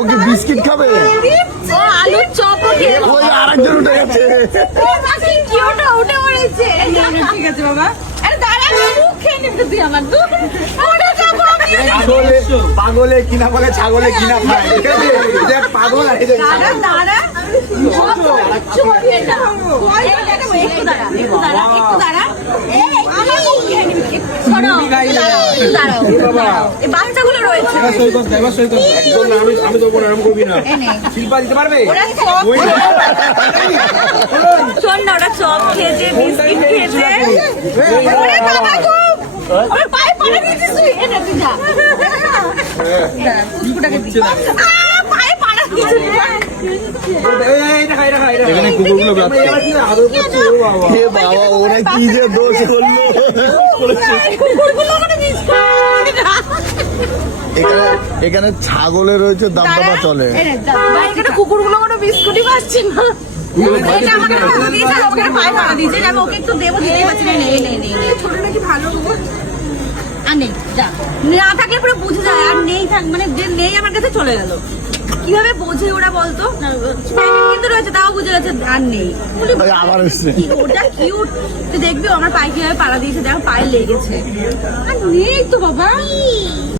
ওকে biscuit খাবে, আলুর chop ওই আরেকজন উঠে গেছে। ঠিক আছে বাবা, আরে দাঁড়া খেয়ে নিবি তুই আমার দুধ। পাগলে কিনা বলে ছাগলে কিনা খায়, ঠিক আছে? এটা পাগল আর এটা দাঁড়া দাঁড়া বাচ্চাগুলো রয়েছে, আমি তো আরাম করবি না, শিল্পা দিতে পারবে? শোন না, ওরা চপ খেয়েছে, বিস্কিট খেয়েছে। আমার পায়ে পাড়া দিয়েছিস তুই, এনে তুই যা। কুকুরটাকে দিই। পায়ে পাড়া দিয়েছিস। এখানে কুকুরগুলো বাচ্চা। এ বাবা, ওরা কি যে দোষ করলো। কুকুরগুলো ওখানে মিস করে না। এখানে ছাগলের রয়েছে দাবদাবা চলে। এখানে কুকুরগুলো কোনো বিস্কুটই পাচ্ছে না। এটা আমাকে খাওয়া দিয়েছে, আর ওকে পায়ে পাড়া দিয়েছে। আমি ওকে একটু দেবো, দিতে পারছি না। ছোট নাকি ভালো আর নেই, যা না থাকলে পুরো বুঝে যায়, আর নেই থাক মানে যে নেই আমার কাছে চলে গেল। কিভাবে বোঝে ওরা বলতো? কিন্তু রয়েছে, তাও বুঝে গেছে আর নেই। আবার এসছে। ওটা কিউট, তুই দেখবি আমার পায়ে কিভাবে পাড়া দিয়েছে, দেখো পায়ে লেগেছে। আর নেই তো বাবা।